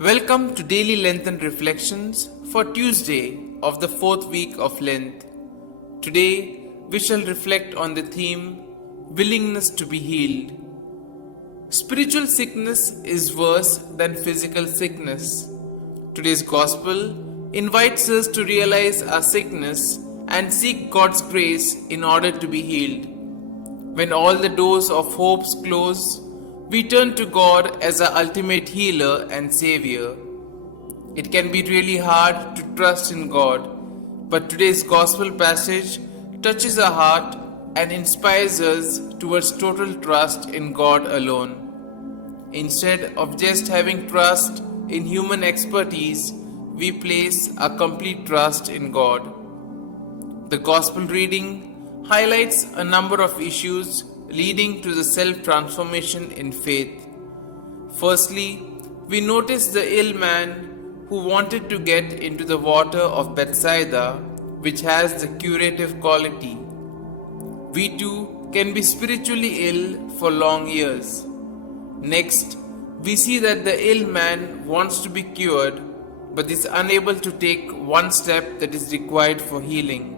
Welcome to Daily Lenten Reflections for Tuesday of the fourth week of Lent. Today we shall reflect on the theme Willingness to be Healed. Spiritual sickness is worse than physical sickness. Today's Gospel invites us to realize our sickness and seek God's grace in order to be healed. When all the doors of hope close, we turn to God as our ultimate healer and Savior. It can be really hard to trust in God, but today's Gospel passage touches our heart and inspires us towards total trust in God alone. Instead of just having trust in human expertise, we place our complete trust in God. The Gospel reading highlights a number of issues leading to the self-transformation in faith. Firstly, we notice the ill man who wanted to get into the water of Basilica, which has the curative quality. We too can be spiritually ill for long years. Next, we see that the ill man wants to be cured but is unable to take one step that is required for healing.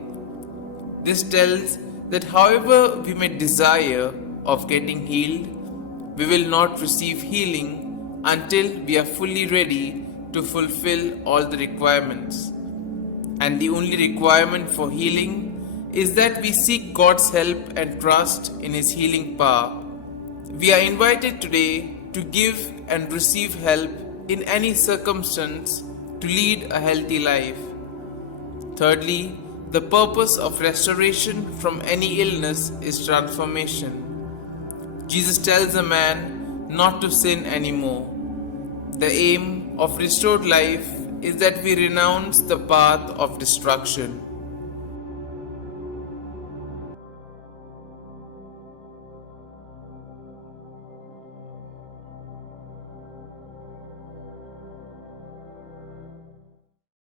This tells that however we may desire of getting healed, we will not receive healing until we are fully ready to fulfill all the requirements. And the only requirement for healing is that we seek God's help and trust in His healing power. We are invited today to give and receive help in any circumstance to lead a healthy life. Thirdly, the purpose of restoration from any illness is transformation. Jesus tells a man not to sin anymore. The aim of restored life is that we renounce the path of destruction.